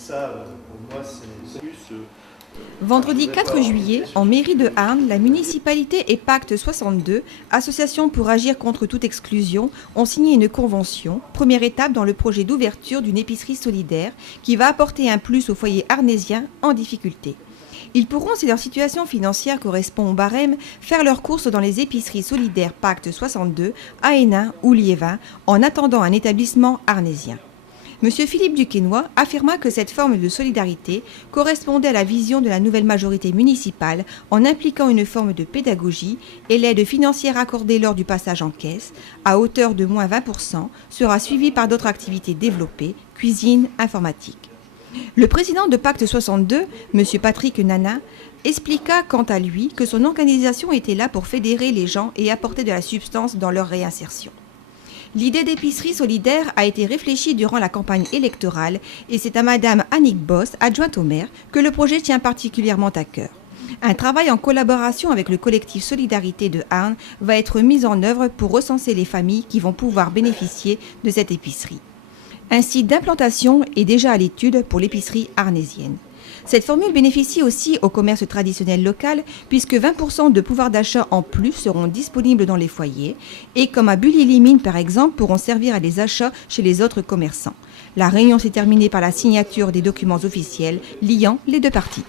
ça, pour moi, c'est plus... Vendredi 4 juillet, en mairie de Arnes, la municipalité et Pacte 62, association pour agir contre toute exclusion, ont signé une convention, première étape dans le projet d'ouverture d'une épicerie solidaire qui va apporter un plus aux foyers arnésiens en difficulté. Ils pourront, si leur situation financière correspond au barème, faire leurs courses dans les épiceries solidaires Pacte 62, à Hénin ou Liévin, en attendant un établissement arnésien. Monsieur Philippe Duquesnoy affirma que cette forme de solidarité correspondait à la vision de la nouvelle majorité municipale en impliquant une forme de pédagogie et l'aide financière accordée lors du passage en caisse, à hauteur de moins 20%, sera suivie par d'autres activités développées, cuisine, informatique. Le président de Pacte 62, monsieur Patrick Nana, expliqua quant à lui que son organisation était là pour fédérer les gens et apporter de la substance dans leur réinsertion. L'idée d'épicerie solidaire a été réfléchie durant la campagne électorale et c'est à madame Annick Boss, adjointe au maire, que le projet tient particulièrement à cœur. Un travail en collaboration avec le collectif Solidarité de Arnes va être mis en œuvre pour recenser les familles qui vont pouvoir bénéficier de cette épicerie. Un site d'implantation est déjà à l'étude pour l'épicerie arnésienne. Cette formule bénéficie aussi au commerce traditionnel local puisque 20% de pouvoir d'achat en plus seront disponibles dans les foyers et comme à Bully-les-Mines par exemple pourront servir à des achats chez les autres commerçants. La réunion s'est terminée par la signature des documents officiels liant les deux parties.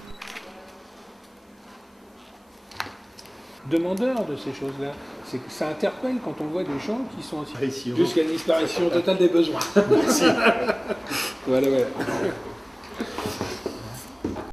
Demandeur de ces choses-là, c'est que ça interpelle quand on voit des gens qui sont jusqu'à une disparition totale des besoins. Merci. Voilà.